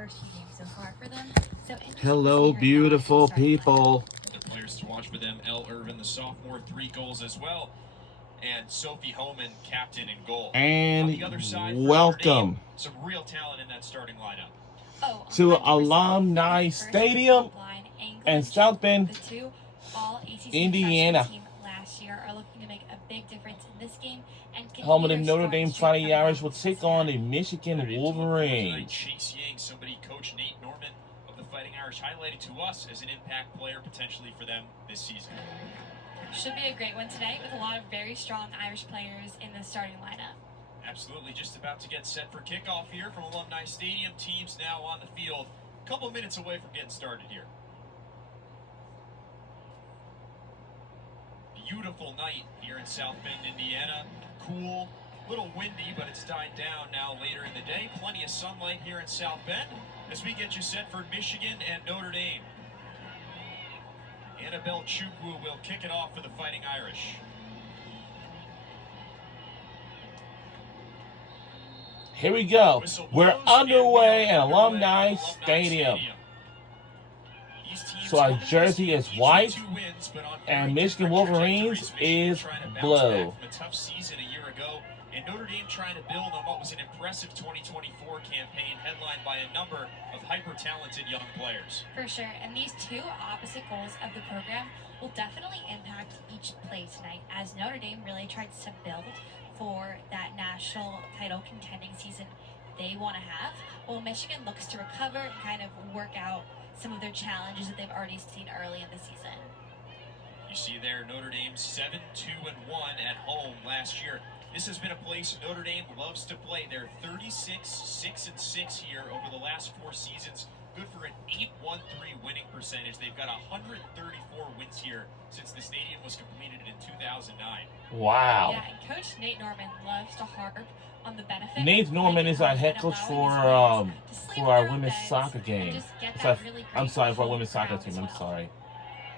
first few games so far for them. So hello, beautiful people. The players to watch for them: Elle Irvin, the sophomore, 3 goals as well, and Sophie Homan, captain in goal. And on the other side, welcome Dame, some real talent in that starting lineup. To Alumni Stadium in South Bend, Indiana. Last year are looking to make a big difference in this game and home of the Notre Dame Fighting Irish will take on the Michigan Wolverines. Chase Yang, somebody Coach Nate Norman of the Fighting Irish highlighted to us as an impact player potentially for them this season. Should be a great one tonight with a lot of very strong Irish players in the starting lineup. Absolutely, just about to get set for kickoff here from Alumni Stadium. Teams now on the field, a couple minutes away from getting started here. Beautiful night here in South Bend, Indiana. Cool, a little windy, but it's died down now later in the day. Plenty of sunlight here in South Bend as we get you set for Michigan and Notre Dame. Annabelle Chukwu will kick it off for the Fighting Irish. Here we go. We're underway at Alumni Stadium. So our jersey is white, and Michigan Wolverines is blue. A tough season a year ago, and Notre Dame trying to build on what was an impressive 2024 campaign headlined by a number of hyper-talented young players. For sure, and these two opposite goals of the program will definitely impact each play tonight, as Notre Dame really tries to build for that national title contending season they want to have, while Michigan looks to recover and kind of work out some of their challenges that they've already seen early in the season. You see there, Notre Dame 7-2-1 at home last year. This has been a place Notre Dame loves to play. They're 36-6-6 here over the last 4 seasons. Good for an 8-1-3 winning percentage. They've got 134 wins here since the stadium was completed in 2009. Wow. Yeah, and Coach Nate Norman loves to harp on the benefit. Nate Norman is our head coach for our women's soccer game. I'm sorry, for our women's soccer team. I'm sorry.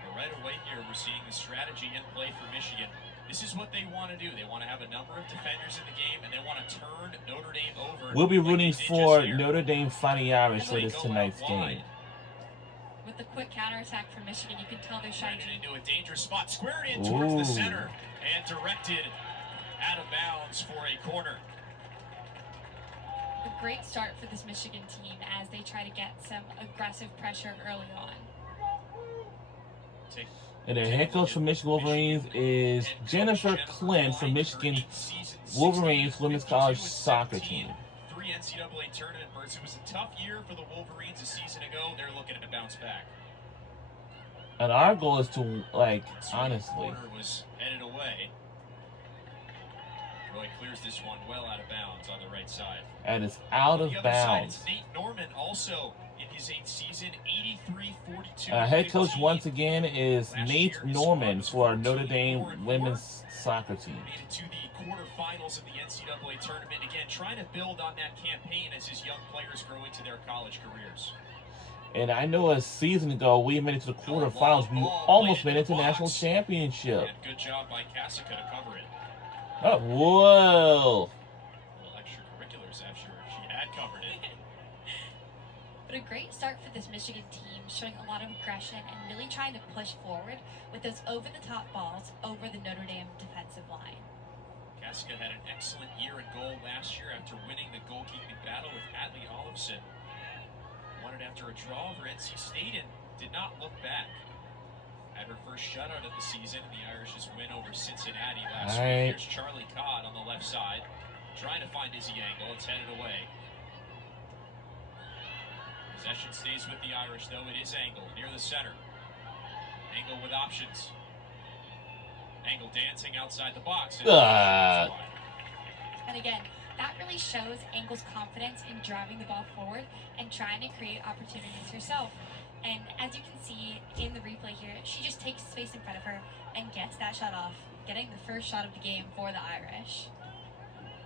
But right away here, we're seeing the strategy in play for Michigan. This is what they want to do. They want to have a number of defenders in the game, and they want to turn Notre Dame over. We'll be rooting for Notre Dame Fighting Irish for this tonight's game. With the quick counterattack from Michigan, you can tell they're shining into a dangerous spot, squared in towards the center, and directed out of bounds for a corner. A great start for this Michigan team as they try to get some aggressive pressure early on. And the head coach for Michigan Wolverines is Jennifer Clint from Michigan Wolverines Women's College Soccer Team. 3 NCAA tournament berths. It was a tough year for the Wolverines a season ago. They're looking to bounce back. And our goal is to, honestly. Was headed away. Roy clears this one well out of bounds on the right side. And it's out of bounds. Side, Nate Norman also in his 8th season, 83-42. Head coach once again is Nate Norman for our Notre Dame women's soccer team. Made it to the quarterfinals of the NCAA tournament. Again, trying to build on that campaign as his young players grow into their college careers. And I know a season ago we made it to the quarterfinals. We almost made it to national championship. And good job by Cassica to cover it. Oh, whoa. Well, extracurriculars after she had covered it. But a great start for this Michigan team, showing a lot of aggression and really trying to push forward with those over-the-top balls over the Notre Dame defensive line. Cassica had an excellent year in goal last year after winning the goalkeeping battle with Adley Olofsson. Won it after a draw over NC State and did not look back. Had her first shutout of the season in the Irish's win over Cincinnati last week. Here's Charlie Codd on the left side, trying to find Izzy Angle. It's headed away. Possession stays with the Irish, though. It is Angle near the center. Angle with options. Angle dancing outside the box. And again, that really shows Angle's confidence in driving the ball forward and trying to create opportunities herself. And as you can see in the replay here, she just takes space in front of her and gets that shot off, getting the first shot of the game for the Irish.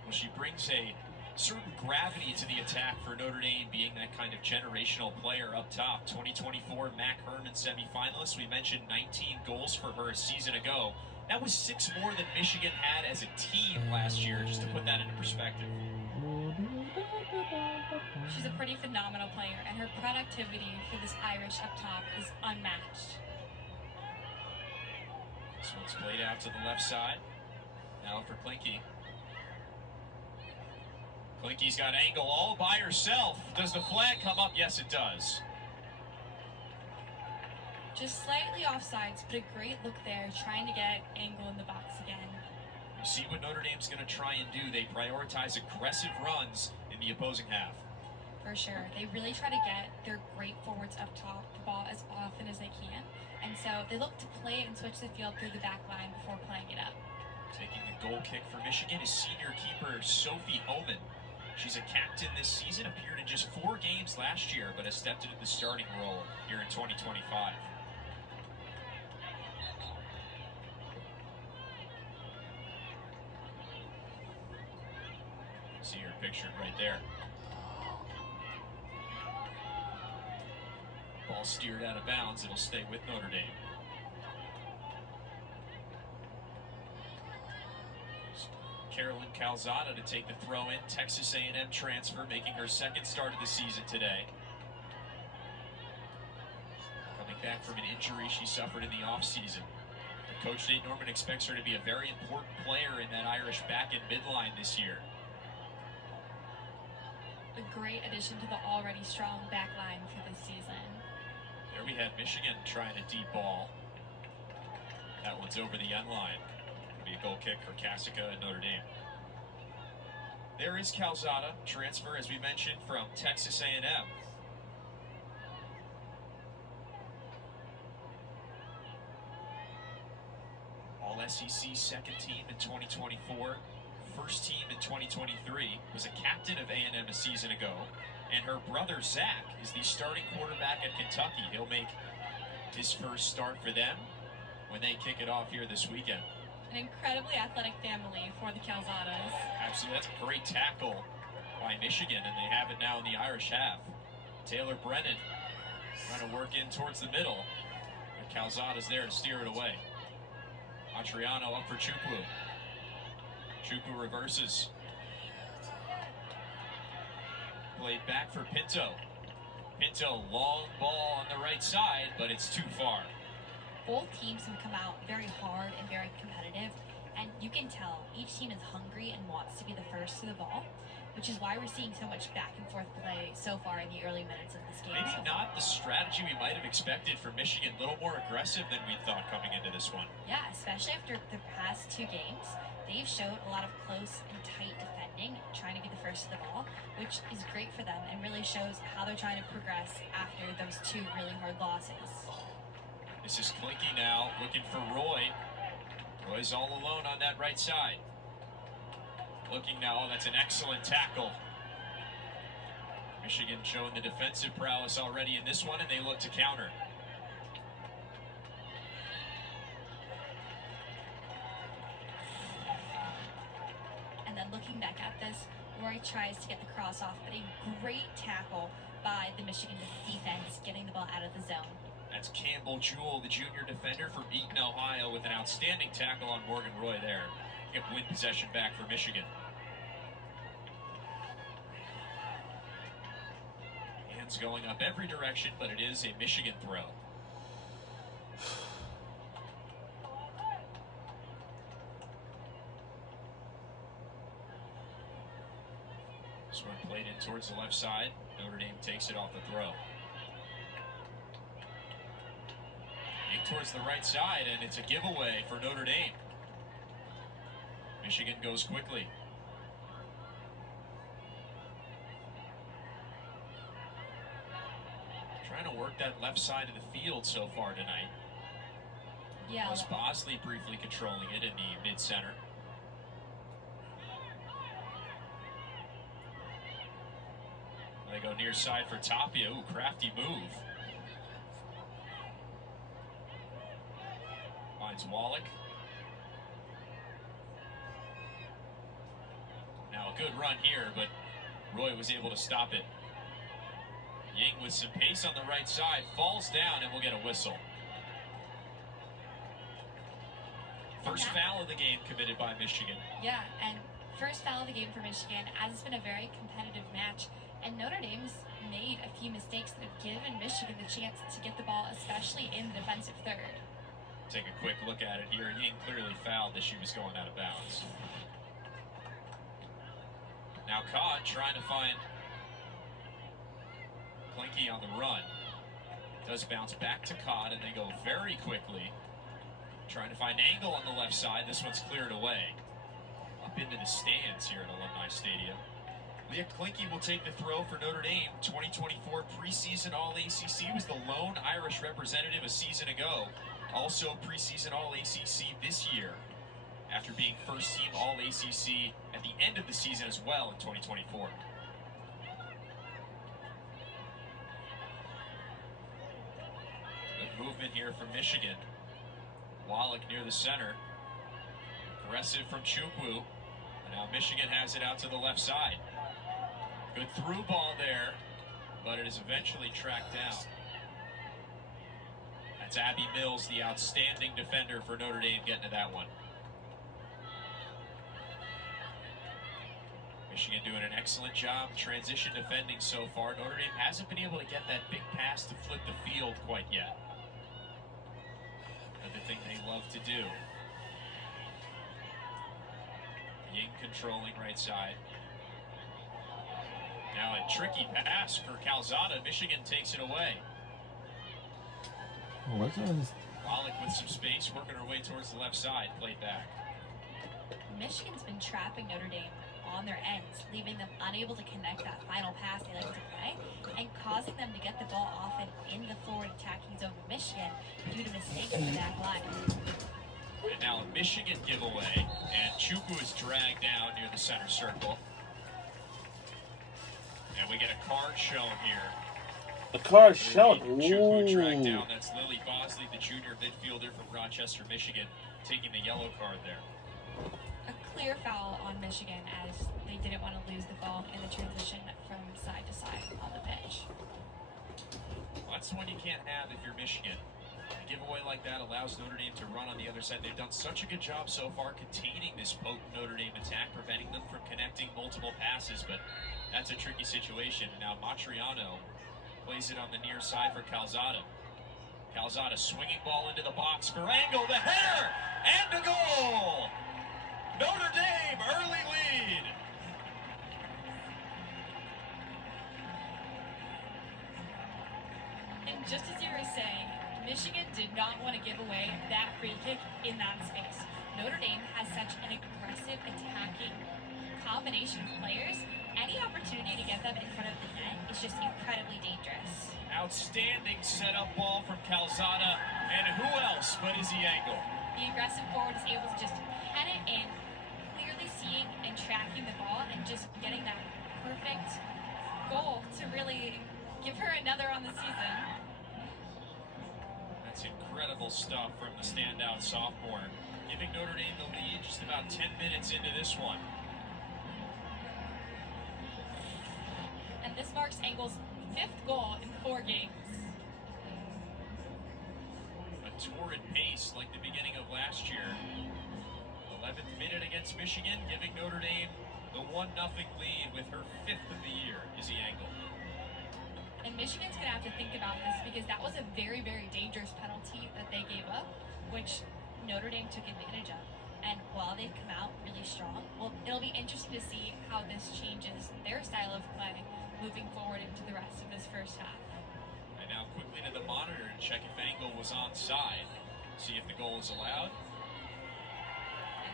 Well, she brings a certain gravity to the attack for Notre Dame, being that kind of generational player up top. 2024 Mac Hermann semifinalist. We mentioned 19 goals for her a season ago. That was 6 more than Michigan had as a team last year, just to put that into perspective. She's a pretty phenomenal player, and her productivity for this Irish up top is unmatched. This one's played out to the left side. Now for Klinke. Klinke's got angle all by herself. Does the flag come up? Yes, it does. Just slightly offsides, but a great look there, trying to get angle in the box again. You see what Notre Dame's going to try and do. They prioritize aggressive runs in the opposing half. For sure. They really try to get their great forwards up top the ball as often as they can. And so they look to play and switch the field through the back line before playing it up. Taking the goal kick for Michigan is senior keeper Sophie Homan. She's a captain this season, appeared in just 4 games last year, but has stepped into the starting role here in 2025. See her pictured right there. Ball steered out of bounds. It'll stay with Notre Dame. Carolyn Calzada to take the throw in. Texas A&M transfer, making her second start of the season today. Coming back from an injury she suffered in the offseason. Coach Nate Norman expects her to be a very important player in that Irish back and midline this year. A great addition to the already strong back line for this season. There we had Michigan trying a deep ball. That one's over the end line. It'll be a goal kick for Cassica and Notre Dame. There is Calzada, transfer as we mentioned from Texas A&M. All SEC second team in 2024. First team in 2023, was a captain of A&M a season ago, and her brother Zach is the starting quarterback at Kentucky. He'll make his first start for them when they kick it off here this weekend. An incredibly athletic family for the Calzadas. Absolutely, that's a great tackle by Michigan, and they have it now in the Irish half. Taylor Brennan trying to work in towards the middle, and Calzada's there to steer it away. Adriano up for Chukwu. Chukwu reverses. Played back for Pinto. Pinto, long ball on the right side, but it's too far. Both teams have come out very hard and very competitive, and you can tell each team is hungry and wants to be the first to the ball, which is why we're seeing so much back and forth play so far in the early minutes of this game. Maybe not the strategy we might have expected from Michigan, a little more aggressive than we thought coming into this one. Yeah, especially after the past 2 games. They've showed a lot of close and tight defending, trying to be the first to the ball, which is great for them and really shows how they're trying to progress after those 2 really hard losses. This is Klinke now, looking for Roy. Roy's all alone on that right side. Looking now, oh, that's an excellent tackle. Michigan showing the defensive prowess already in this one, and they look to counter. And then looking back at this, Roy tries to get the cross off, but a great tackle by the Michigan defense, getting the ball out of the zone. That's Campbell Jewell, the junior defender from Eaton, Ohio, with an outstanding tackle on Morgan Roy there. Get win possession back for Michigan. Hands going up every direction, but it is a Michigan throw. This one played in towards the left side. Notre Dame takes it off the throw. Towards the right side, and it's a giveaway for Notre Dame. Michigan goes quickly. Trying to work that left side of the field so far tonight. Yeah. Was Bosley briefly controlling it in the mid-center. They go near side for Tapia. Ooh, crafty move. Finds Wallach. Now a good run here, but Roy was able to stop it. Ying with some pace on the right side, falls down, and we'll get a whistle. First foul of the game committed by Michigan. Yeah, and first foul of the game for Michigan, as it's been a very competitive match. And Notre Dame's made a few mistakes that have given Michigan the chance to get the ball, especially in the defensive third. Take a quick look at it here. Ying clearly fouled as she was going out of bounds. Now Codd trying to find Klinke on the run. Does bounce back to Codd, and they go very quickly. Trying to find Angle on the left side. This one's cleared away. Up into the stands here at Alumni Stadium. Leah Klinke will take the throw for Notre Dame. 2024 preseason All-ACC, was the lone Irish representative a season ago. Also preseason All-ACC this year, after being first team All-ACC at the end of the season as well in 2024. Good movement here from Michigan. Wallach near the center. Aggressive from Chukwu. And now Michigan has it out to the left side. Good through ball there, but it is eventually tracked down. That's Abby Mills, the outstanding defender for Notre Dame, getting to that one. Michigan doing an excellent job transition defending so far. Notre Dame hasn't been able to get that big pass to flip the field quite yet. Another thing they love to do. Ying controlling right side. Now a tricky pass for Calzada. Michigan takes it away. Wallach with some space, working her way towards the left side. Played back. Michigan's been trapping Notre Dame on their ends, leaving them unable to connect that final pass they like to play, and causing them to get the ball often in the forward attacking zone of Michigan due to mistakes in the back line. And now a Michigan giveaway, and Chukwu is dragged down near the center circle. And we get a card shown here. A card shown. Chukwu dragged down. That's Lily Bosley, the junior midfielder from Rochester, Michigan, taking the yellow card there. A clear foul on Michigan, as they didn't want to lose the ball in the transition from side to side on the pitch. Well, that's one you can't have if you're Michigan. A giveaway like that allows Notre Dame to run on the other side. They've done such a good job so far containing this potent Notre Dame attack, preventing them from connecting multiple passes, but that's a tricky situation. Now Matriano plays it on the near side for Calzada. Calzada swinging ball into the box for Angle, the header, and a goal! Notre Dame, early lead! And just as you were saying, Michigan did not want to give away that free kick in that space. Notre Dame has such an aggressive attacking combination of players. Any opportunity to get them in front of the net is just incredibly dangerous. Outstanding setup ball from Calzada, and who else but Izzy Angle? The aggressive forward is able to just head it in, clearly seeing and tracking the ball and just getting that perfect goal to really give her another on the season. That's incredible stuff from the standout sophomore, giving Notre Dame the lead just about 10 minutes into this one. And this marks Angle's 5th goal in 4 games. A torrid pace like the beginning of last year. 11th minute against Michigan, giving Notre Dame the 1-0 lead with her 5th of the year, Izzy Angle. And Michigan's going to have to think about this because that was a very, very dangerous penalty that they gave up, which Notre Dame took advantage of. And while they've come out really strong, well, it'll be interesting to see how this changes their style of play moving forward into the rest of this first half. And now quickly to the monitor to check if Angle was onside. See if the goal is allowed.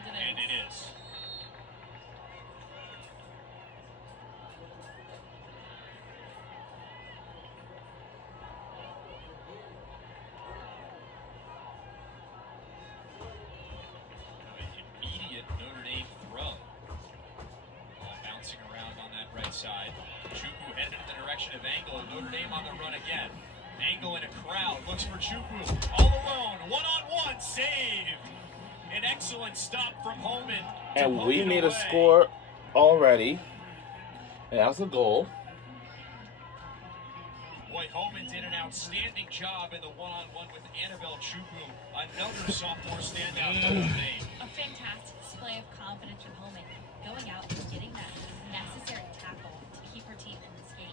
And it is. Immediate Notre Dame throw. Ball bouncing around on that right side. Chukwu headed in the direction of Angle, and Notre Dame on the run again. Angle in a crowd, looks for Chukwu, all alone, one-on-one, save! An excellent stop from Holman. And we made a score already. And that was a goal. Boy, Holman did an outstanding job in the one-on-one with Annabelle Chukwu, another sophomore standout for Notre Dame. A fantastic display of confidence from Holman, going out and getting that necessary tackle to keep her team in this game.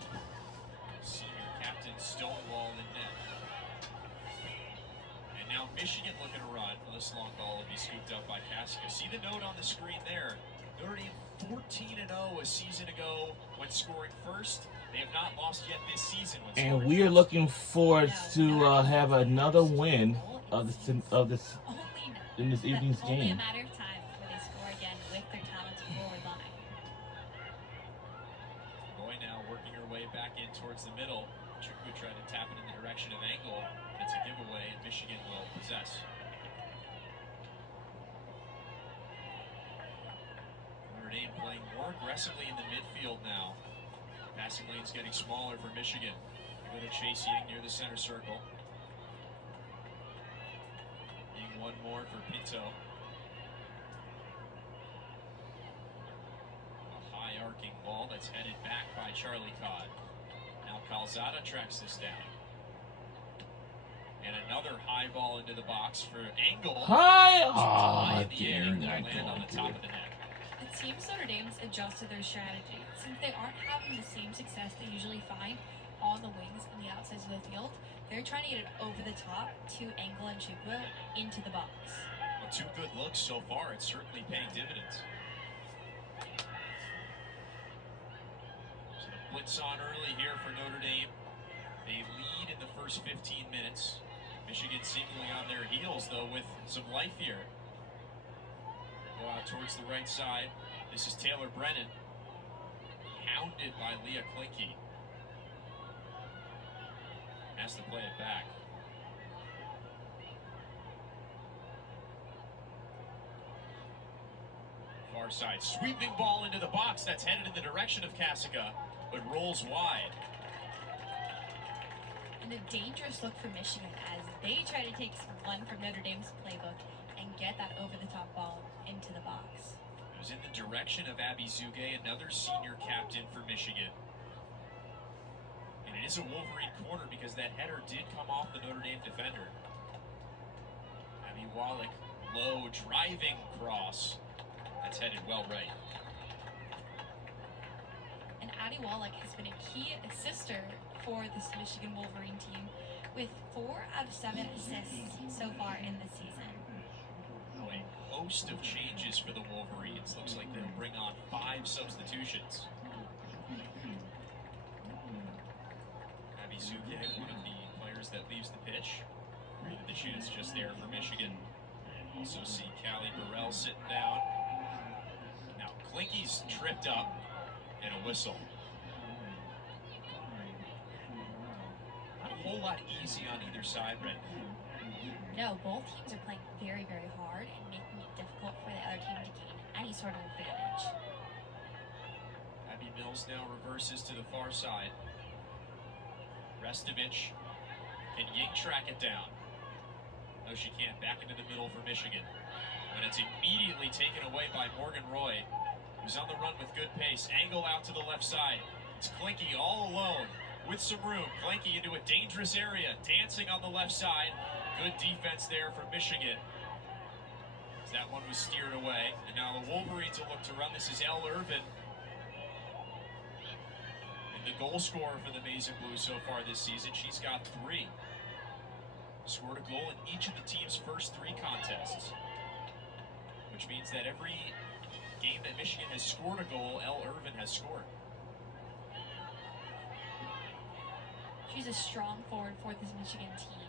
Michigan looking to run. Well, this long ball will be scooped up by Cassica. See the note on the screen there. Notre Dame 14-0 a season ago when scoring first. They have not lost yet this season. And we are looking forward to have another win of this in this evening's Only a game. matter of time before they score again with their talented forward line. Roy now working her way back in towards the middle. Chukwu tried to tap it in the direction of Angle. It's a giveaway, and Michigan will possess. Notre Dame playing more aggressively in the midfield now. Passing lane's getting smaller for Michigan. They go to Chase Ying near the center circle. Ying one more for Pinto. A high arcing ball that's headed back by Charlie Codd. Now Calzada tracks this down. And another high ball into the box for Angle. High In the air, and that land on the top of the net. It seems Notre Dame's adjusted their strategy. Since they aren't having the same success they usually find on the wings and the outsides of the field, they're trying to get it over the top to Angle and Chukwu into the box. Well, 2 good looks so far. It's certainly paying dividends. So the blitz on early here for Notre Dame. They lead in the first 15 minutes. Michigan seemingly on their heels, though, with some life here. Go out towards the right side. This is Taylor Brennan. Hounded by Leah Klinke. Has to play it back. Far side. Sweeping ball into the box. That's headed in the direction of Cassica, but rolls wide. And a dangerous look for Michigan as they try to take one from Notre Dame's playbook and get that over-the-top ball into the box. It was in the direction of Abby Zuge, another senior captain for Michigan. And it is a Wolverine corner because that header did come off the Notre Dame defender. Abby Wallach, low driving cross. That's headed well right. And Addie Wallach has been a key assister for this Michigan Wolverine team with 4 out of 7 assists so far in the season. A host of changes for the Wolverines. Looks like they'll bring on 5 substitutions. Abby Zuge, one of the players that leaves the pitch. The shoot is just there for Michigan. Also see Callie Burrell sitting down. Now Klinke's tripped up and a whistle. Not a whole lot easy on either side, Red. No, both teams are playing very, very hard and making it difficult for the other team to gain any sort of advantage. Abby Mills now reverses to the far side. Restovich. Can Ying track it down? No, she can't. Back into the middle for Michigan. And it's immediately taken away by Morgan Roy, who's on the run with good pace. Angle out to the left side. It's Klinke all alone with some room. Klinke into a dangerous area, dancing on the left side. Good defense there for Michigan. As that one was steered away. And now the Wolverines will look to run. This is Elle Irvin. And the goal scorer for the Maize and Blue so far this season. She's got 3. Scored a goal in each of the team's first 3 contests. Which means that every game that Michigan has scored a goal, Elle Irvin has scored. She's a strong forward for this Michigan team.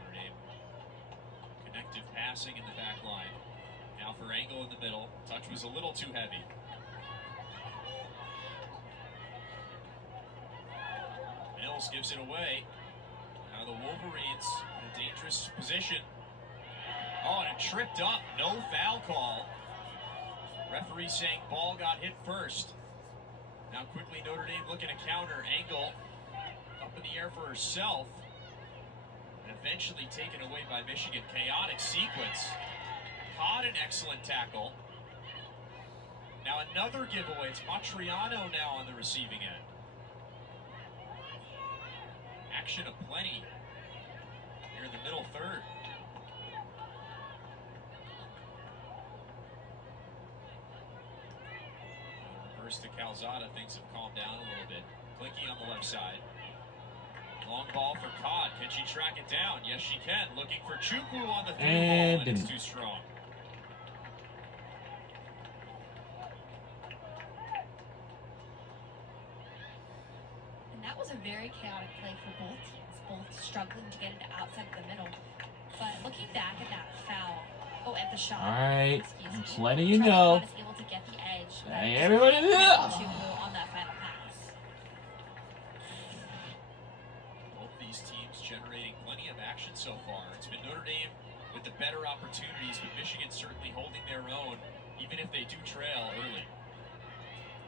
Notre Dame connective passing in the back line. Now for Angle in the middle. Touch was a little too heavy. Mills gives it away. Now the Wolverines in a dangerous position. Oh, and it tripped up. No foul call. Referee saying ball got hit first. Now quickly Notre Dame looking to counter. Angle up in the air for herself. And eventually taken away by Michigan. Chaotic sequence. Caught an excellent tackle. Now another giveaway. It's Matriano now on the receiving end. Action aplenty here in the middle third. First to Calzada, things have calmed down a little bit. Clinky on the left side. Long ball for Codd. Can she track it down? Yes, she can. Looking for Chukwu on the through ball, and it's too strong. And that was a very chaotic play for both teams, both struggling to get it outside of the middle. But looking back at that foul, at the shot. All right, Excuse I'm me. just letting you know. Was able to get the edge. Hey, everybody know. Chukwu on that final pass. Both these teams generating plenty of action so far. It's been Notre Dame with the better opportunities, but Michigan certainly holding their own, even if they do trail early.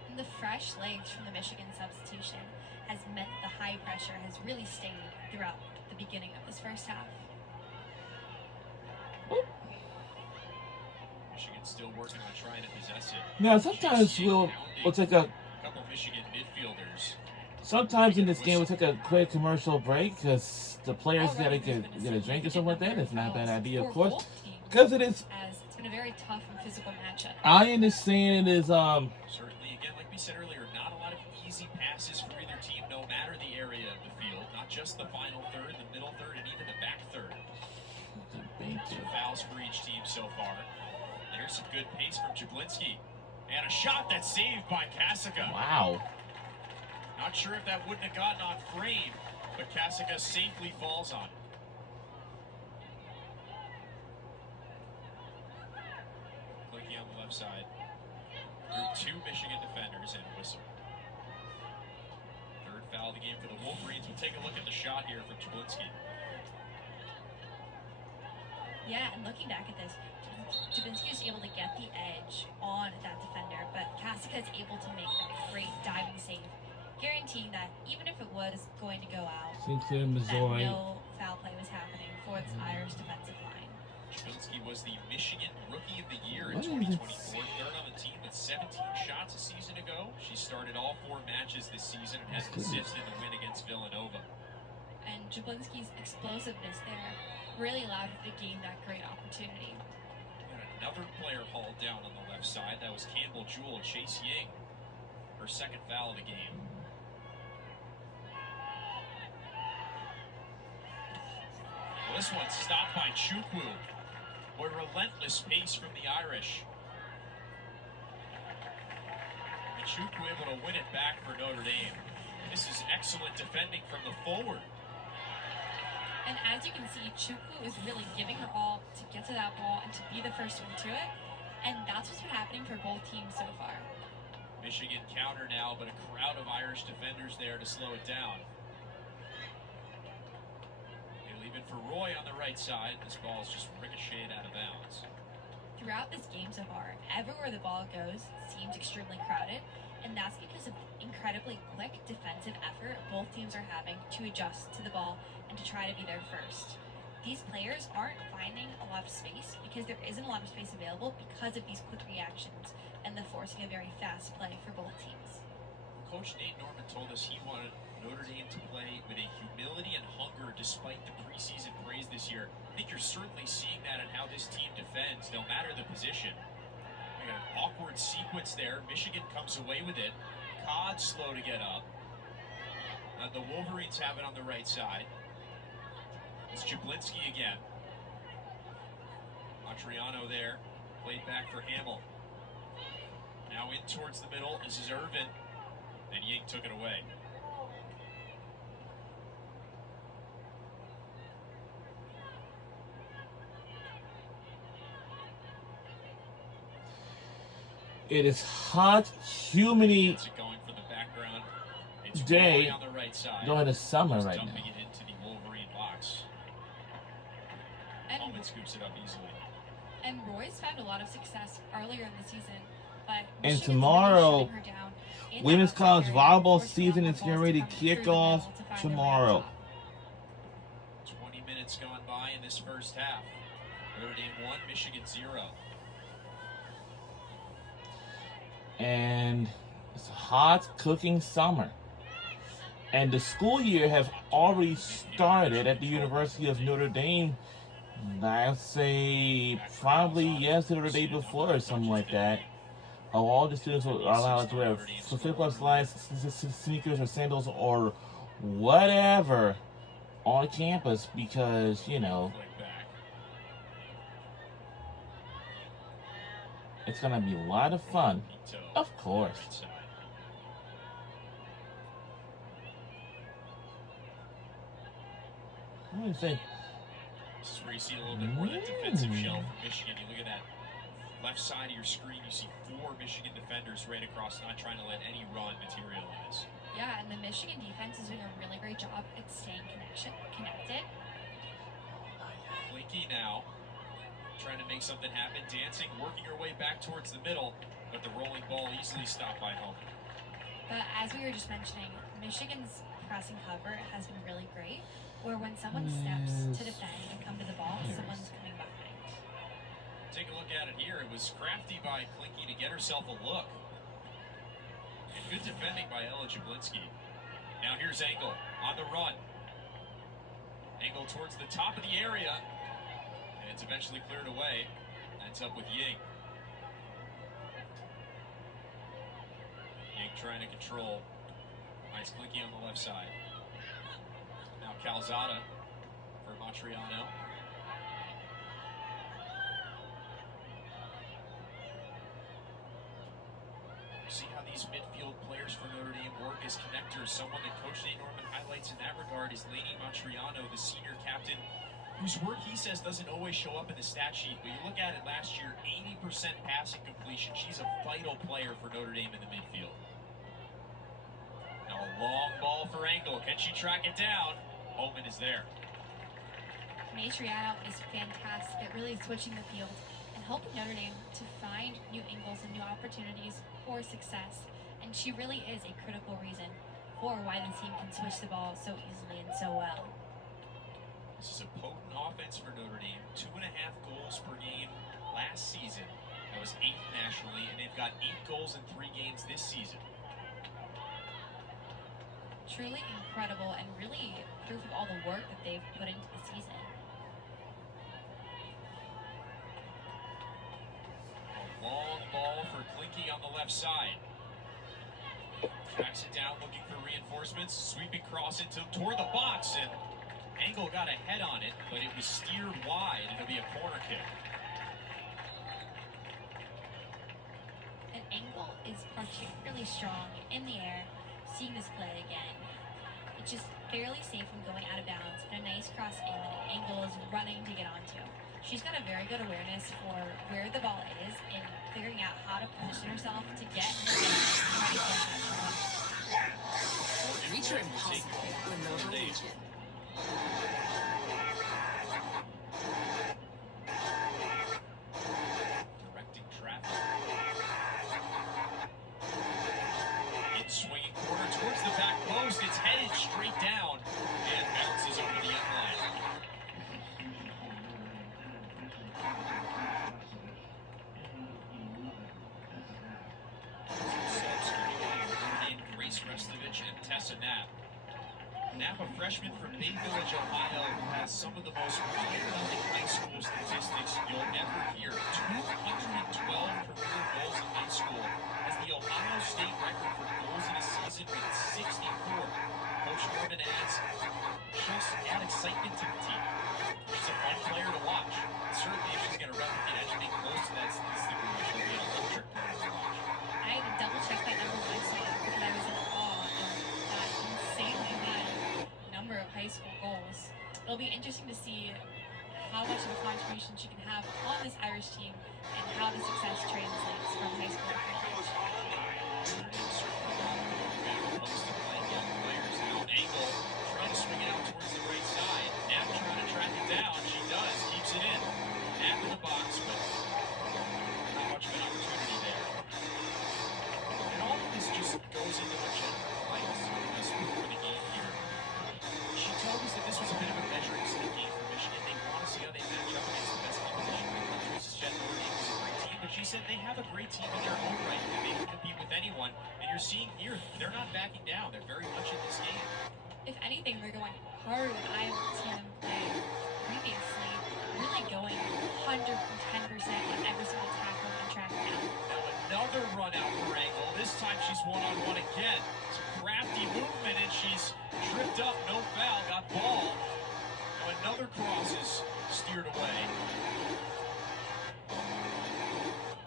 And the fresh legs from the Michigan substitution has meant the high pressure has really stayed throughout the beginning of this first half. Michigan's still working on trying to possess it. Now, sometimes we'll take a couple Michigan midfielders. Sometimes in this game, we'll take a quick commercial break because the players gotta get a drink or something like that. It's not a bad idea, of course, because it is. As it's been a very tough and physical matchup. I understand it is Certainly, again, like we said earlier, not a lot of easy passes for either team, no matter the area of the field. Not just the final third, the middle third, and even the back third. 2 fouls for each team so far. There's some good pace from Jablinski. And a shot that's saved by Kasica. wow. Not sure if that wouldn't have gotten on frame, but Kasica safely falls on it. Clicky on the left side. Through 2 Michigan defenders and a whistle. Third foul of the game for the Wolverines. We'll take a look at the shot here from Jablinski. Yeah, and looking back at this, Jabinski is able to get the edge on that defender, but Kasica is able to make that great diving save, guaranteeing that even if it was going to go out, Sinclair, that Missouri. no foul play was happening for this Irish defensive line. Jabinski was the Michigan Rookie of the Year in 2024, third on the team with 17 shots a season ago. She started all 4 matches this season and has assisted in the win against Villanova. And Jablinski's explosiveness there really allowed her to gain that great opportunity. And another player hauled down on the left side. That was Campbell Jewell, Chase Ying. Her second foul of the game. Well, this one stopped by Chukwu. Boy, relentless pace from the Irish. And Chukwu able to win it back for Notre Dame. This is excellent defending from the forward. And as you can see, Chukwu is really giving her all to get to that ball and to be the first one to it. And that's what's been happening for both teams so far. Michigan counter now, but a crowd of Irish defenders there to slow it down. They leave it for Roy on the right side. This ball is just ricocheted out of bounds. Throughout this game so far, everywhere the ball goes seems extremely crowded. And that's because of the incredibly quick defensive effort both teams are having to adjust to the ball and to try to be there first. These players aren't finding a lot of space because there isn't a lot of space available because of these quick reactions and the forcing a very fast play for both teams. Coach Nate Norman told us he wanted Notre Dame to play with a humility and hunger despite the preseason praise this year. I think you're certainly seeing that in how this team defends, no matter the position. We got an awkward sequence there. Michigan comes away with it. Codd slow to get up. And the Wolverines have it on the right side. It's Jablinski again. Montriano there. Played back for Hamill. Now in towards the middle. This is Irvin. And Ying took it away. It is hot, humid Going for the background. It's day on the right side. during the summer right Dumping now. it into the Wolverine box. And, Bowman scoops it up easily. and Roy's found a lot of success earlier in the season, but And Michigan's tomorrow, really shutting her down in the Women's outside college area, volleyball forcing season out is the getting balls ready to to come through kick the off middle to find their way up tomorrow. top. 20 minutes gone by in this first half. Notre Dame 1, Michigan 0. And it's a hot, cooking summer. And the school year has already started at the University of Notre Dame. I'd say probably yesterday or the day before or something like that. all the students are allowed to wear flip-flop slides, sneakers, or sandals, or whatever on campus because, you know, it's going to be a lot of fun. Of course. What do you think? This is where you see a little bit more of that defensive shell from Michigan. You look at that left side of your screen, you see 4 Michigan defenders right across, not trying to let any run materialize. Yeah, and the Michigan defense is doing a really great job at staying connected. Blinky now, trying to make something happen, dancing, working her way back towards the middle, but the rolling ball easily stopped by home. But as we were just mentioning, Michigan's pressing cover has been really great, where when someone steps to defend and come to the ball, someone's coming behind. Take a look at it here. It was crafty by Klinke to get herself a look. And good defending by Ella Jablinski. Now here's Engel on the run. Engel towards the top of the area. And it's eventually cleared away. Ends up with Ying. Ying trying to control. Nice Klinke on the left side. Now Calzada for Matriano. See how these midfield players for Notre Dame work as connectors. Someone that Coach Nate Norman highlights in that regard is Lainey Matriano, the senior captain, whose work he says doesn't always show up in the stat sheet. But you look at it last year, 80% passing completion. She's a vital player for Notre Dame in the midfield. Now a long ball for Engel. Can she track it down? Holman is there. Matriano is fantastic at really switching the field and helping Notre Dame to find new angles and new opportunities for success. And she really is a critical reason for why the team can switch the ball so easily and so well. This is a potent offense for Notre Dame. 2.5 goals per game last season. That was 8th nationally, and they've got 8 goals in 3 games this season. Truly incredible and really proof of all the work that they've put into the season. A long ball for Klinke on the left side. Tracks it down looking for reinforcements. Sweeping cross toward the box, and Engel got a head on it, but it was steered wide. It'll be a corner kick. And Engel is particularly strong in the air. Seeing this play again, it's just fairly safe from going out of bounds, but a nice cross in that Engel is running to get onto. She's got a very good awareness for where the ball is and figuring out how to position herself to get in the game and try to get that shot. Reach your impossible with Nova Legion. Directing traffic. In swinging corner towards the back post. It's headed straight down and bounces over the end line. Subs coming in, Grace Restovich and Tessa Knapp. Knapp, a freshman from Bay Village, Ohio, who has some of the most mind-numbing high school statistics you'll ever hear. 212 career goals in high school, has the Ohio State record for goals in a season with 64. Coach Norman adds, she'll add excitement to the team. She's a fun player to watch. Certainly, if she's going to replicate anything close to that statistic, she'll be an electric player to watch. I had to double check that number when I saw it because I was in awe of that insanely high number of high school goals. It'll be interesting to see how much of a contribution she can have on this Irish team and how the success translates from high school to college. Engel trying to swing it out towards the right side. Knapp trying to track it down. She does. Keeps it in. Knapp in the box, but not much of an opportunity there. And all of this just goes into what Jen likes us before the game here. She told us that this was a bit of a measuring stick game for Michigan. They want to see how they match up against the best competition in the country. Jen Notre Dame is a great team, but she said they have a great team in their own right and they can compete with anyone. And you're seeing here, they're not backing down. They're very much in this game. If anything, they're going harder than I've seen them play previously. Really going 110% on every single tackle and track down. Now another Another run out for Angle. This time she's one-on-one again. It's a crafty movement, and she's tripped up. No foul. Got ball. Now another cross is steered away.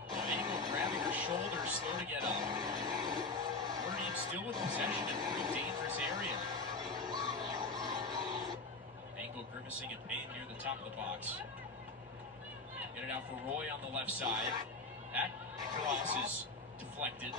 Angle grabbing her shoulder, slow to get up. Notre Dame still with possession in a pretty dangerous area. Angle grimacing in pain near the top of the box. Get it out for Roy on the left side. That cross is deflected.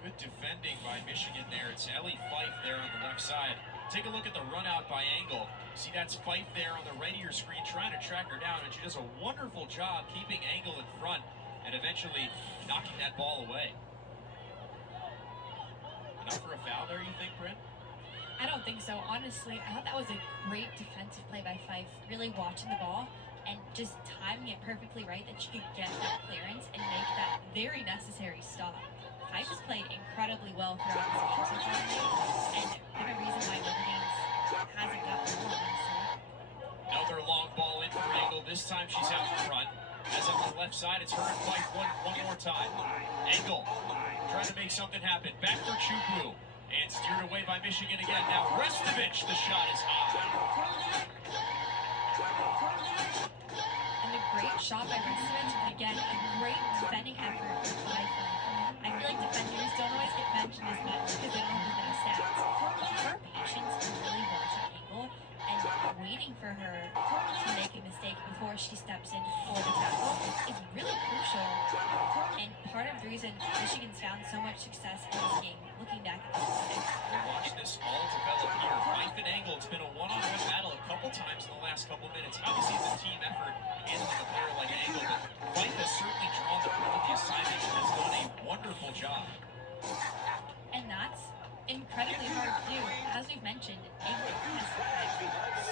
Good defending by Michigan there. It's Ellie Fife there on the left side. Take a look at the run out by Angle. See, that's Fife there on the right of your screen trying to track her down, and she does a wonderful job keeping Angle in front and eventually knocking that ball away. Enough for a foul there, you think, Brent? I don't think so. Honestly, I thought that was a great defensive play by Fife, really watching the ball and just timing it perfectly right that she could get that clearance and make that very necessary stop. Fife has played incredibly well throughout this game so far, and been a reason why Wolverines hasn't gotten the ball, honestly. Another long ball in for Angle. This time she's out in front. As on the left side, it's her and Fife one more time. Angle trying to make something happen. Back for Chukwu. And steered away by Michigan again. Now Restovich, the shot is high. And a great shot by Restovich, and again, a great defending effort by Fife. I feel like defenders don't always get mentioned as much because they don't have as many stats. But her patience in really watching Angle and waiting for her to make a mistake before she steps in for the tackle is really crucial. And part of the reason Michigan's found so much success in this game, looking back at this play. We'll watch this all develop here. Fife and Angle, it's been a one-on-one battle a couple times in the last couple minutes. Obviously, it's a team effort handling a player like Angle, but Fife has certainly drawn the brunt of the assignment and has done a wonderful job. And that's incredibly hard to do. As we've mentioned, Angle has had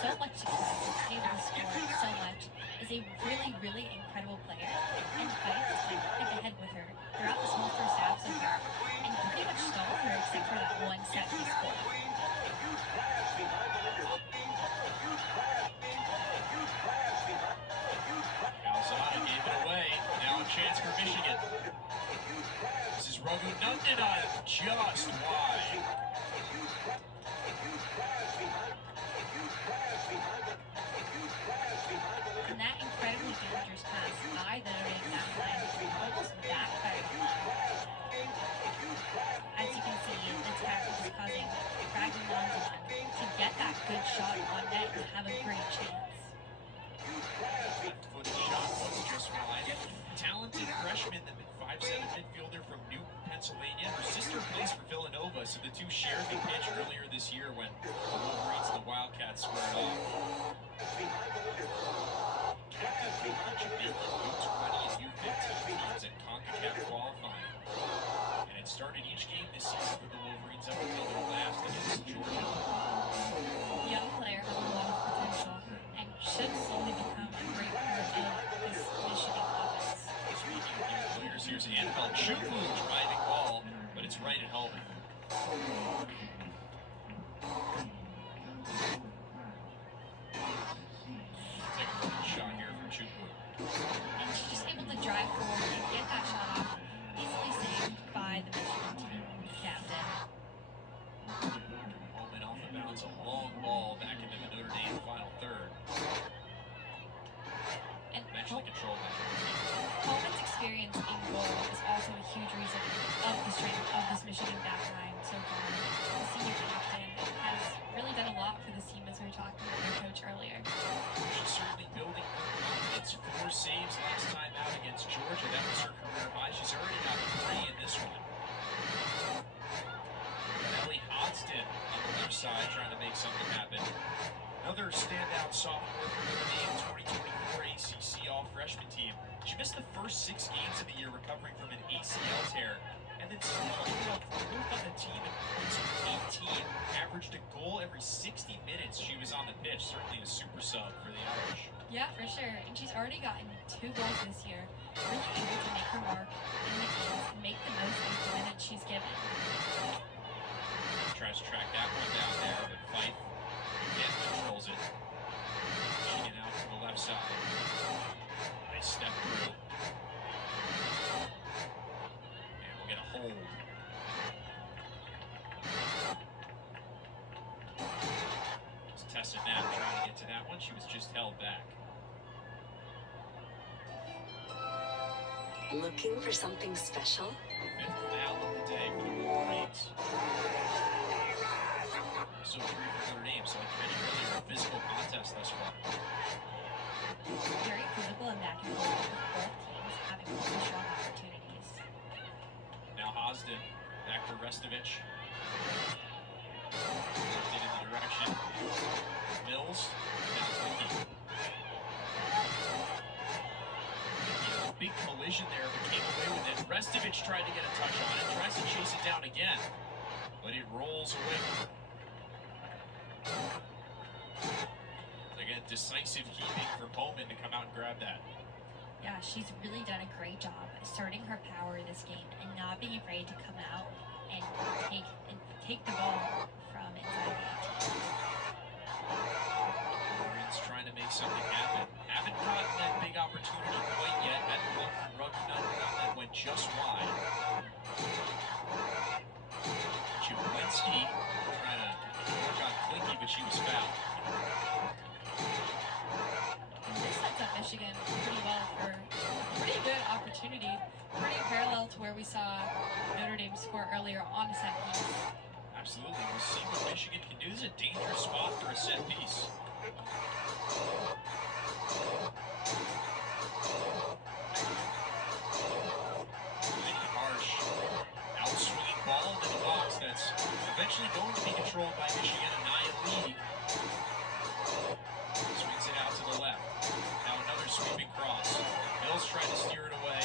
so much success, been able to score so much, is a really, really incredible player. And Fife has been head to head with her throughout this whole first half so far, and pretty much stalled her except for that one set piece goal. Calzada gave it away. Now a chance for Michigan. This is Raghunandan just wide. And that incredibly dangerous pass by the Notre Dame back line almost backfired. As you can see, the tackle is causing Raghunandan to get that good shot on net and have a great chance. Left-footed shot was just wide. Talented freshman, the 5'7" midfielder from New Pennsylvania. Her sister plays for Villanova, so the two shared the pitch earlier this year when the Wolverines and the Wildcats squared off. Captain for each of the U20 and U15 teams at CONCACAF qualifying. And it started each game this season for the Wolverines up until their last against Georgia. Young player with a lot of potential and should slowly become a great part of this Michigan offense. Speaking of young players, here's Annabelle Chukwu driving ball, but it's right at home. Take a look shot here from Chukwu. And she's just able to drive forward and get that shot off, easily saved by the Michigan team captain. Moment off the bounce, a long ball back into the Notre Dame final third. And Eventually controlled by the team. Coleman's experience in goal is also a huge reason of the strength of this Michigan back line so far. The senior captain has really done a lot for this team, as we were talking with their coach earlier. She's certainly building her confidence. 4 saves last time out against Georgia. That was her career high. She's already got 3 in this one. Ellie Hodgson on the left side trying to make something happen. Another standout sophomore for Notre Dame 2024 ACC All-Freshman team. She missed the first 6 games of the year recovering from an ACL tear, and then still ended up 4th on the team in points with 18. Averaged a goal every 60 minutes she was on the pitch. Certainly a super sub for the IRSH. Yeah, for sure. And she's already gotten 2 goals this year. Really able to make her mark in the games and make the most of the minutes she's given. Tries to track that one down there, but Fife again controls it. Michigan out to the left side. Nice step through. one. She was just held back. Looking for something special? Fifth foul of the day for the Wolverines. So 3 for Notre Dame, so like you mentioned earlier, a physical contest thus far. Very physical and back and forth, with both teams having really strong opportunities. Now Hosden, back for Restovich. Worked it in the direction. Mills, now Quickie. Big collision there, but came away with it. Restovich tried to get a touch on it, tries to chase it down again, but it rolls away from her. Again, decisive heaving for Bowman to come out and grab that. Yeah, she's really done a great job asserting her power in this game and not being afraid to come out and take the ball from inside the 18. Wolverines trying to make something happen. Haven't gotten that big opportunity quite yet. That rug that went just wide. Jablinski trying to work on Klinky, but she was fouled. This sets up Michigan pretty well for a pretty good opportunity. Pretty parallel to where we saw Notre Dame score earlier on a set piece. Absolutely. We'll see what Michigan can do. This is a dangerous spot for a set piece. IRSH outswinging ball into the box that's eventually going to be controlled by Michigan, a Nia lead. Swings it out to the left. Now another sweeping cross. Mills trying to steer it away.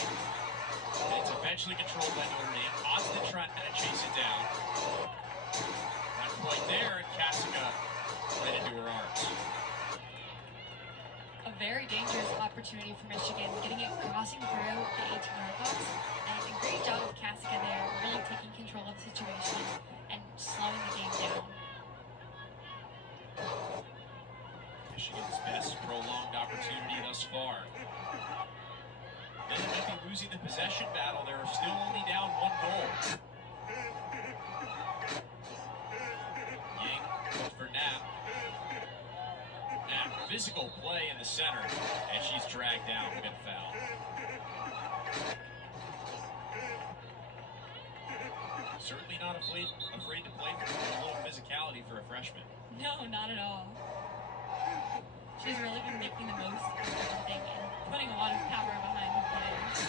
And it's eventually controlled by Notre Dame. Austin trying to chase it down. Not quite there, and Kasica right into her arms. A very dangerous opportunity for Michigan, getting it crossing through the 18-yard box. And a great job of Kasica there, really taking control of the situation and slowing the game down. Michigan's best prolonged opportunity thus far. They might be losing the possession battle. They're still only down 1 goal. Ying goes for Knapp. Knapp, physical play in the center, and she's dragged down with a foul. Certainly not afraid to play for a little physicality for a freshman. No, not at all. She's really been making the most of everything and putting a lot of power behind the players.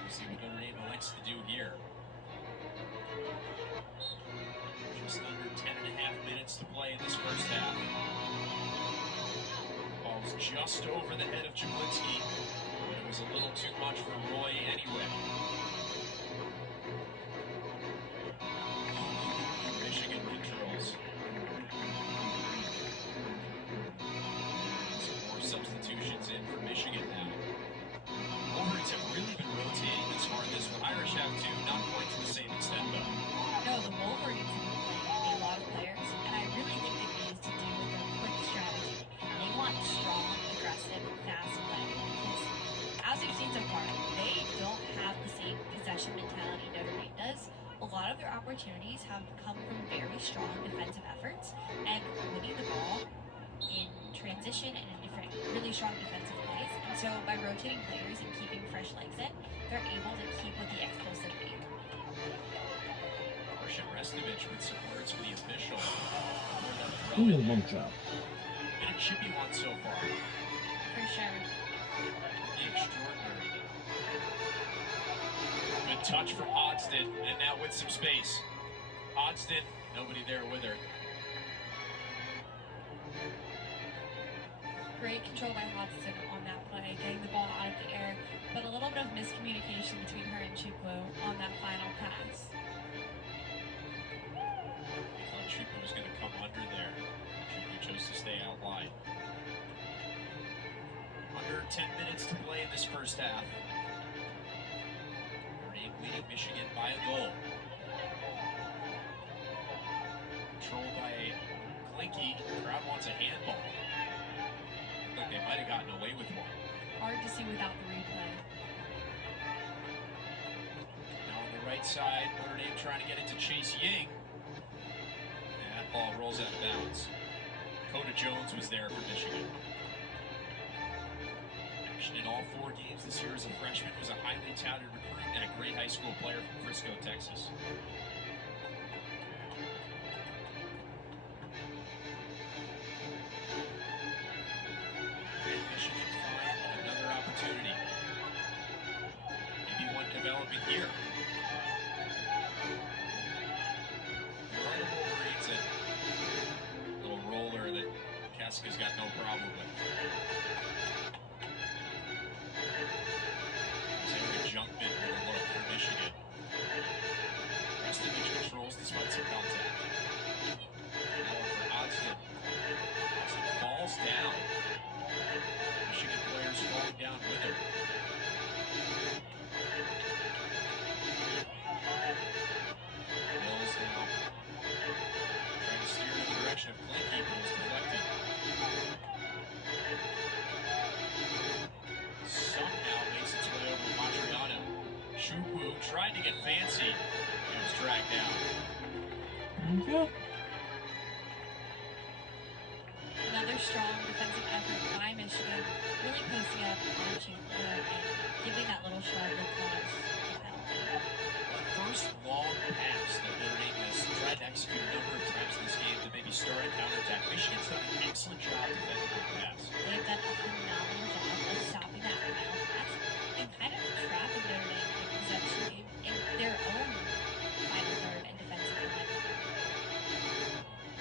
We'll see what Notre Dame elects to do here. Just under 10.5 minutes to play in this first half. Ball's just over the head of Jablinski. It was a little too much for Roy anyway. Michigan controls. Some more substitutions in for Michigan now. Wolverines have really been rotating this hard this one. Irish have too, not quite to the same extent though. No, the Wolverines have been playing a lot of players, and I really think it needs to do with their quick strategy. They want strong, aggressive, fast play. Because, as we've seen so far, they don't have the same possession mentality Notre Dame does. A lot of their opportunities have come from very strong defensive efforts and winning the ball in transition and in different really strong defensive plays. And so by rotating players and keeping fresh legs in, they're able to keep with the explosivity. Marcia Restovich with some words for the official. Good job. Been a chippy one so far. For sure. The extraordinary. Good touch from Hodgson, and now with some space. Hodgson, nobody there with her. Great control by Hodgson on that play, getting the ball out of the air, but a little bit of miscommunication between her and Chukwu on that final pass. I thought Chukwu was going to come under there. Chukwu chose to stay out wide. Under 10 minutes to play in this first half. Notre Dame leading Michigan by a goal. Controlled by Klinky. The crowd wants a handball. Look like they might have gotten away with one. Hard to see without the replay. Now on the right side, Notre Dame trying to get it to Chase Ying. And ball rolls out of bounds. Coda Jones was there for Michigan. Action in all 4 games this year as a freshman, was a highly touted recruit and a great high school player from Frisco, Texas. And Michigan find another opportunity. Maybe one developing here. There are the Wolverines, a little roller that Keska's got no problem with. Junkman with a look for Michigan. Restovich controls despite some contact. Now up for Odston. Odston falls down. Michigan players falling down with her. Mills now. Trying to steer in the direction of Klinke, but it's deflected. Somehow makes its way over to Matriano. Shubu tried to get fancy and was dragged down. Okay. Another strong defensive effort by Michigan, really posting up on Chubu and giving that little shove that caused the penalty. The first long pass that Notre Dame has tried to execute a number of times in this game to maybe start a counterattack. Michigan's done an excellent job defending the pass. They've done a phenomenal job of stopping that final pass and kind of trapping Notre Dame in possession game in their own final third and defensive line.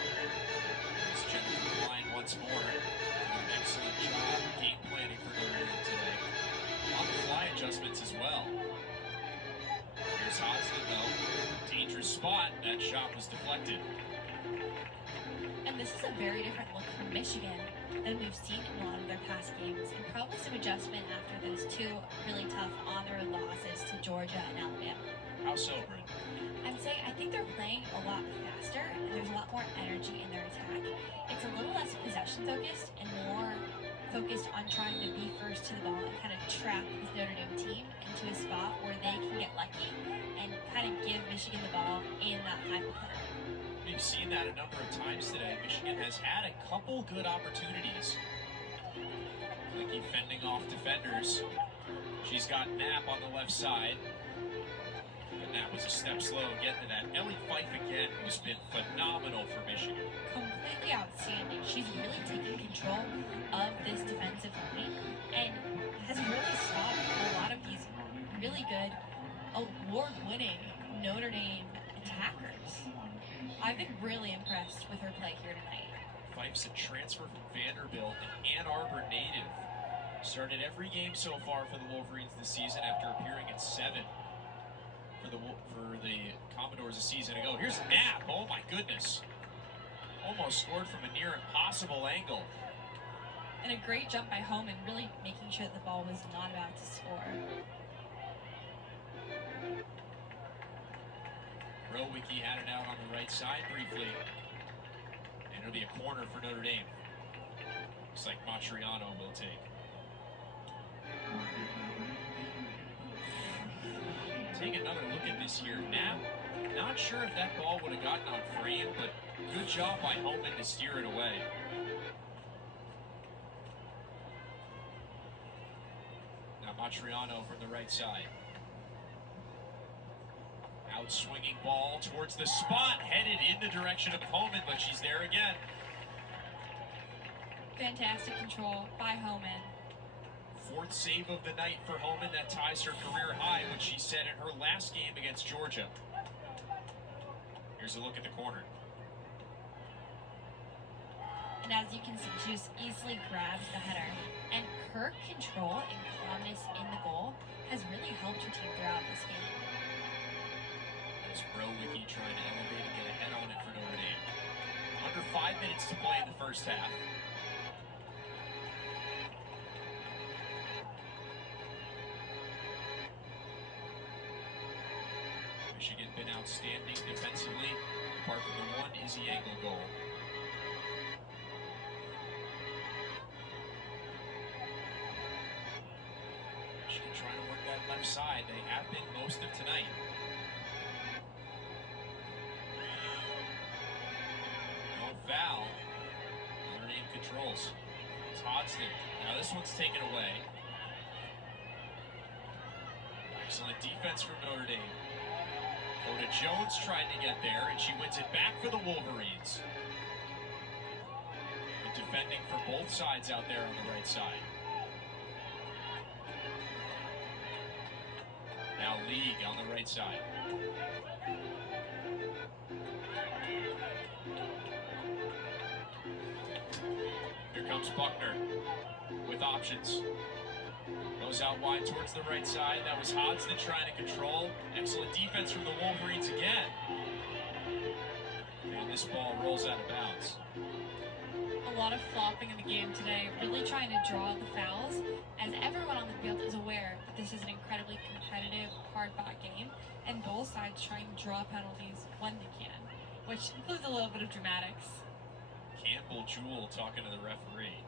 There's Jennifer Klein once more. Doing an excellent job game planning for Notre Dame today. On the fly adjustments as well. Here's Hodgson though. Dangerous spot. That shot was deflected. And this is a very different look from Michigan than we've seen in a lot of their past games, and probably some adjustment after those 2 really tough on-the-road losses to Georgia and Alabama. How so, Bryn? I'm saying I think they're playing a lot faster, and there's a lot more energy in their attack. It's a little less possession-focused and more focused on trying to be first to the ball and kind of trap this Notre Dame team into a spot where they can get lucky and kind of give Michigan the ball in that final third. We've seen that a number of times today. Michigan has had a couple good opportunities. Klinke fending off defenders. She's got Knapp on the left side. And that was a step slow getting to that. Ellie Fife again, who's been phenomenal for Michigan. Completely outstanding. She's really taken control of this defensive line and has really stopped a lot of these really good, award-winning Notre Dame attackers. I've been really impressed with her play here tonight. Fife's a transfer from Vanderbilt, an Ann Arbor native. Started every game so far for the Wolverines this season after appearing in 7 for the Commodores a season ago. Here's Knapp. Oh my goodness. Almost scored from a near impossible angle. And a great jump by Homan, really making sure that the ball was not about to score. Rowicki had it out on the right side briefly. And it'll be a corner for Notre Dame. Looks like Matriano will take. Take another look at this here. Knapp, not sure if that ball would have gotten on frame, but good job by Homan to steer it away. Now Matriano from the right side. Out swinging ball towards the spot, headed in the direction of Homan, but she's there again. Fantastic control by Homan. 4th save of the night for Homan. That ties her career high, which she set in her last game against Georgia. Here's a look at the corner. And as you can see, she just easily grabs the header. And her control and calmness in the goal has really helped her team throughout this game. As Rowicki trying to elevate and get ahead on it for Notre Dame. Under 5 minutes to play in the first half. Michigan been outstanding defensively, apart from the one Izzy Angle goal. Michigan trying to work that left side. They have been most of tonight. controls. It's Hodgson. Now this one's taken away. Excellent defense from Notre Dame. Oda Jones tried to get there, and she wins it back for the Wolverines. And defending for both sides out there on the right side. Now League on the right side. Here comes Buckner with options. Goes out wide towards the right side. That was Hodgson trying to control. Excellent defense from the Wolverines again. And this ball rolls out of bounds. A lot of flopping in the game today, really trying to draw the fouls, as everyone on the field is aware that this is an incredibly competitive, hard-fought game, and both sides trying to draw penalties when they can, which includes a little bit of dramatics. Campbell Jewell talking to the referee.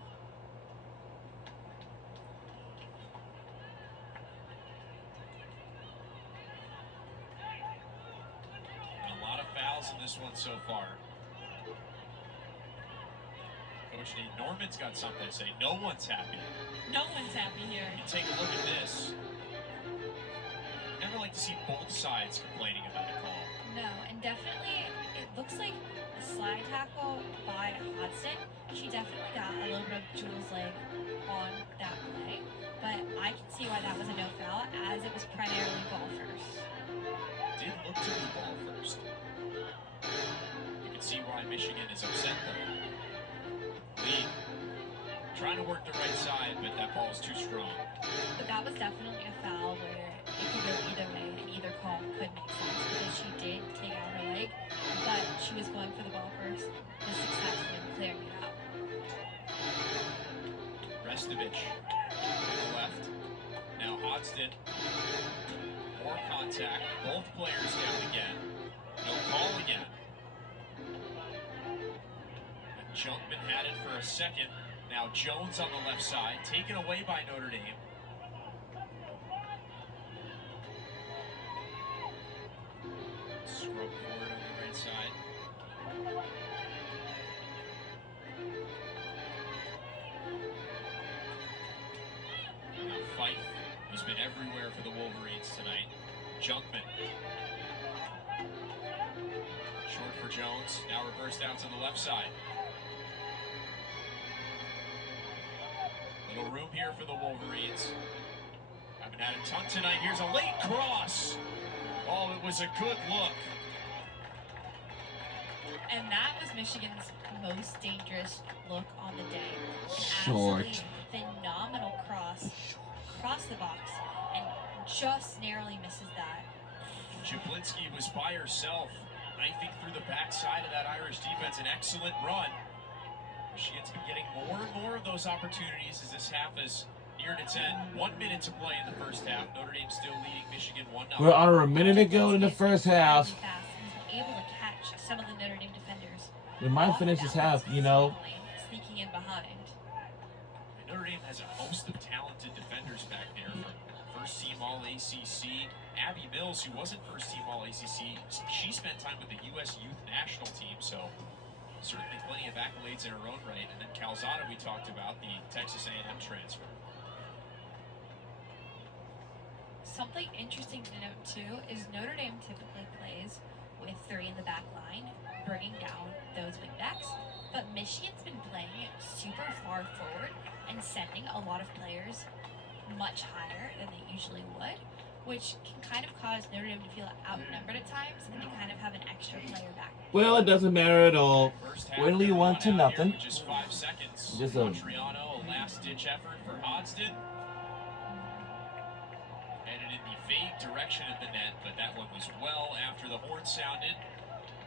A lot of fouls in this one so far. Coach Nate Norman's got something to say. No one's happy. No one's happy here. You take a look at this. Never like to see both sides complaining about a call. No, and definitely it looks like a slide tackle by Hodgson. She definitely got a little bit of Jewel's leg on that play, but I can see why that was a no foul, as it was primarily ball first. Did look to be ball first. You can see why Michigan is upset though. Lee trying to work the right side, but that ball is too strong. But that was definitely a foul where it could go either way, and either call could make sense, because she did take out her leg, but she was going for the ball first, was successful in clearing it out. Restovich on the left. Now Hodgson. More contact. Both players down again. No call again. And Junkman had it for a second. Now Jones on the left side, taken away by Notre Dame. Scrub forward on the right side. Now Fife, who's been everywhere for the Wolverines tonight. Junkman. Short for Jones. Now reversed out to the left side. Little room here for the Wolverines. Haven't had a ton tonight. Here's a late cross. Oh, it was a good look. And that was Michigan's most dangerous look on the day. An Short. absolutely phenomenal cross across the box, and just narrowly misses that. Jablinski was by herself, knifing through the backside of that Irish defense. An excellent run. Michigan's been getting more and more of those opportunities as this half is near its end. 1 minute to play in the first half. Notre Dame still leading Michigan 1-0. We're under a minute to go in the first half. He's been able to catch some of the Notre Dame defenders. We might finish this half, you know. Sneaking in behind. Notre Dame has a host of talented defenders back there, from first team All-ACC. Abby Mills, who wasn't first team All-ACC, she spent time with the U.S. Youth National Team, so certainly plenty of accolades in her own right. And then Calzada, we talked about, the Texas A&M transfer. Something interesting to note too is Notre Dame typically plays with three in the back line, bringing down those wingbacks. But Michigan's been playing super far forward and sending a lot of players much higher than they usually would, which can kind of cause Notre Dame to feel outnumbered at times and to kind of have an extra player back. Well, it doesn't matter at all. First half, We're only they're 1 to out here nothing. with just 5 seconds. Just a Triano, a last-ditch effort for Hodgson. Headed in the vague direction of the net, but that one was well after the horn sounded.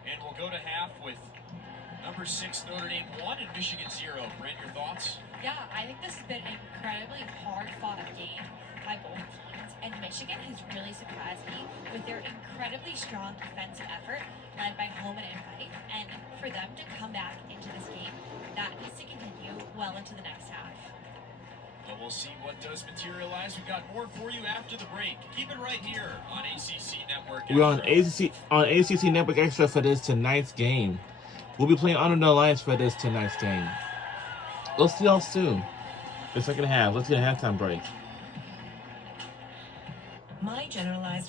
And we'll go to half with number 6 Notre Dame 1 and Michigan 0. Brent, your thoughts? Yeah, I think this has been an incredibly hard-fought game by both teams, and Michigan has really surprised me with their incredibly strong defensive effort led by Holman and White, and for them to come back into this game, that needs to continue well into the next half. But we'll see what does materialize. We've got more for you after the break. Keep it right here on ACC Network. We're on Extra. ACC Network Extra for this tonight's game. We'll be playing Under the Lights for this tonight's game. We'll see y'all soon. The second half. Let's get a halftime break. My generalized